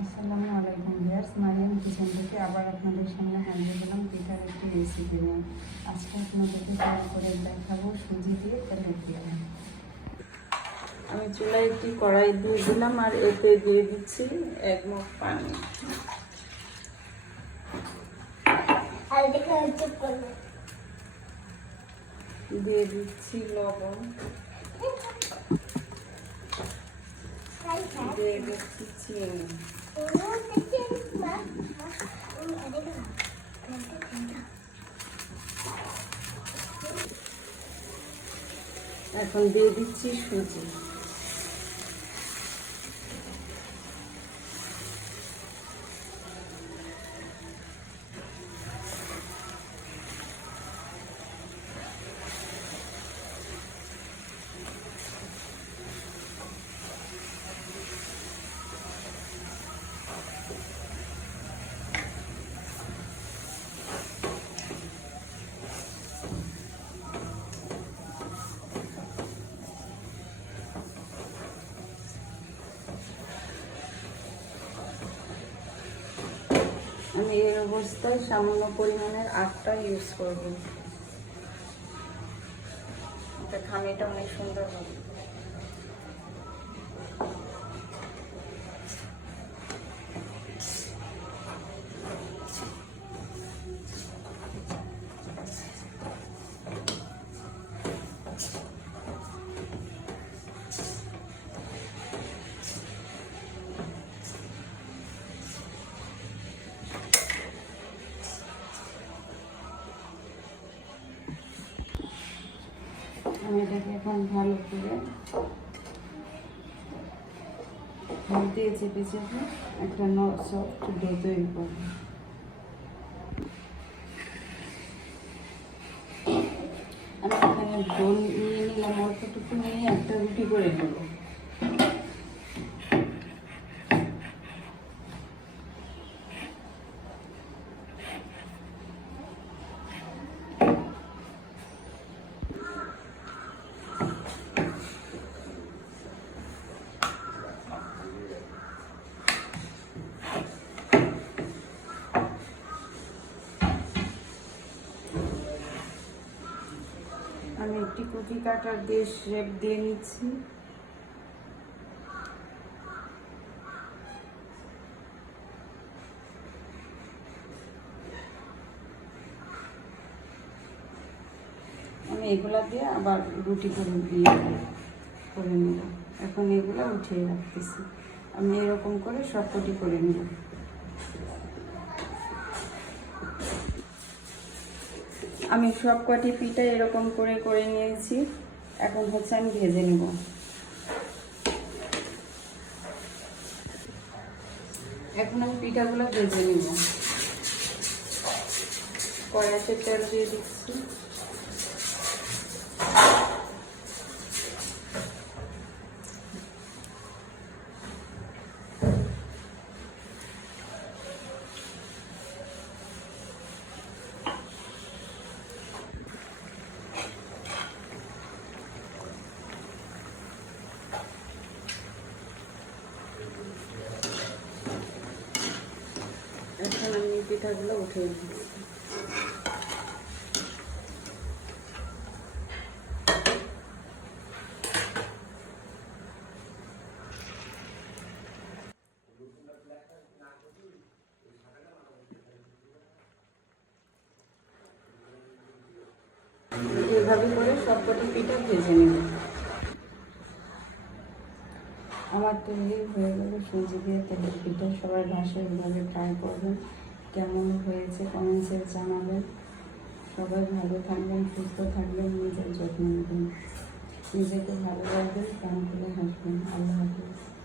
আসসালামু আলাইকুম viewers, Mariam kitchen থেকে আবার আপনাদের সামনে হাজির হলাম পিঠার একটি রেসিপি নিয়ে। আজকে আপনাদেরকে তৈরি করে দেখাবো সুজি দিয়ে তেলের পিঠা। আমি চুলায় একটি কড়াই দিয়ে দিলাম আর এতে দিয়ে দিচ্ছি 1 মগ পানি। দিয়ে দিচ্ছি লবণ, দিয়ে দিচ্ছি চিনি। এখন দিয়ে দিচ্ছি সুজি। আমি এই অবস্থায় সামান্য পরিমাণের আটা ইউজ করব, এটা খামিটা অনেক সুন্দর হবে। আমি এটাকে এখন ভালো করে হাত দিয়ে চেপে চেপে একটা সফট ডো তৈরি করবো। আমি এখানে ডো নিয়ে নিলাম, অল্পটুকু নিয়ে একটা রুটি করে নেবো। আমি একটি কুচি কাটার দিয়ে শেপ দিয়ে নিচ্ছি। আমি এগুলা দিয়ে আবার রুটি করে নেব। এখন এগুলা উঠিয়ে রাখতেছি। আমি এরকম করে সবকটি করে নেব। আমি সবকটি পিঠা এরকম করে নিয়েছি। এখন হচ্ছে আমি ভেজে নেব। এখন আমি পিঠাগুলো ভেজে নেব। কড়াইতে তেল দিয়ে দিচ্ছি। এখন আমি পিঠাগুলো উঠিয়ে দিচ্ছি। এভাবে করে সবকটি পিঠা ভেজে নেব। আমার তৈরি হয়ে গেল সুজি দিয়ে তেলের পিঠা। সবাই বাসায় এভাবে ট্রাই করবেন, কেমন হয়েছে কমেন্টসে জানাবেন। সবাই ভালো থাকবেন, সুস্থ থাকবেন, নিজের যত্ন নেবেন, নিজেকে ভালো রাখবেন, প্রাণ খুলে হাসবেন। আল্লাহ হাফেজ।